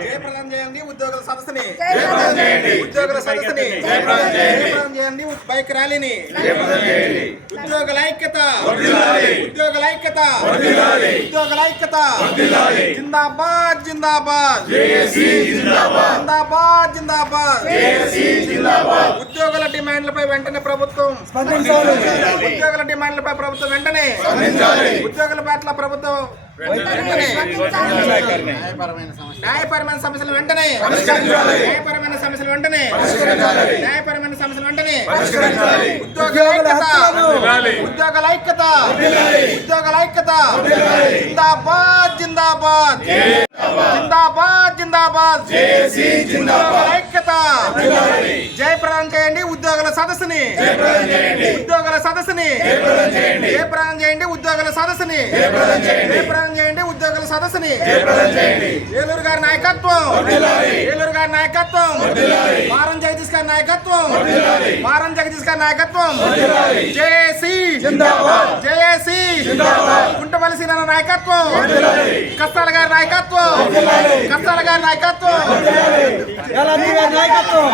జయప్రదం చేయండి ఉద్యోగుల సదస్సుని ఉద్యోగుల సదస్సుని జయప్రదం చేయండి. బైక్ ర్యాలీని. ఉద్యోగుల ఐక్యత. ఉద్యోగుల ఐక్యత. ఉద్యోగుల ఐక్యత. జిందాబాద్ జిందాబాద్. జిందాబాద్. జిందాబాద్ ఉద్యోగుల డిమాండ్లపై వెంటనే ప్రభుత్వం. ఉద్యోగుల డిమాండ్లపై ప్రభుత్వం వెంటనే. ఉద్యోగుల పట్ల ప్రభుత్వం న్యాయపరమైన సమస్యలు వెంటనే పరిష్కరించాలి. న్యాయపరమైన సమస్యలు వెంటనే పరిష్కరించాలి. న్యాయపరమైన సమస్యలు వెంటనే పరిష్కరించాలి. ఉద్యోగుల ఐక్యత. ఉద్యోగుల ఐక్యత. ఉద్యోగుల ఐక్యత. జిందాబాద్ జిందాబాద్ జిందాబాద్ జిందాబాద్ ఉద్యోగుల. జయప్రదం చేయండి ఉద్యోగుల సదస్సుని. ఉద్యోగుల సదస్సుని. జయప్రదం చేయండి. ఉద్యోగుల సదస్సుని. జయప్రదం చేయండి. ఉద్యోగుల సదస్సుని. ఏలూరు గారి నాయకత్వం. ఏలూరు గారి నాయకత్వం. మారం జగదీష్ గారి నాయకత్వం. మారం జగదీష్ గారి నాయకత్వం. వర్ధిల్లాలి. జేఏసీ జిందాబాద్. జేఏసీ జిందాబాద్. గుంటమలసి నాయకత్వం. కస్తాల గారి నాయకత్వం. వర్ధిల్లాలి. కస్తాల గారి నాయకత్వం నాయకత్వం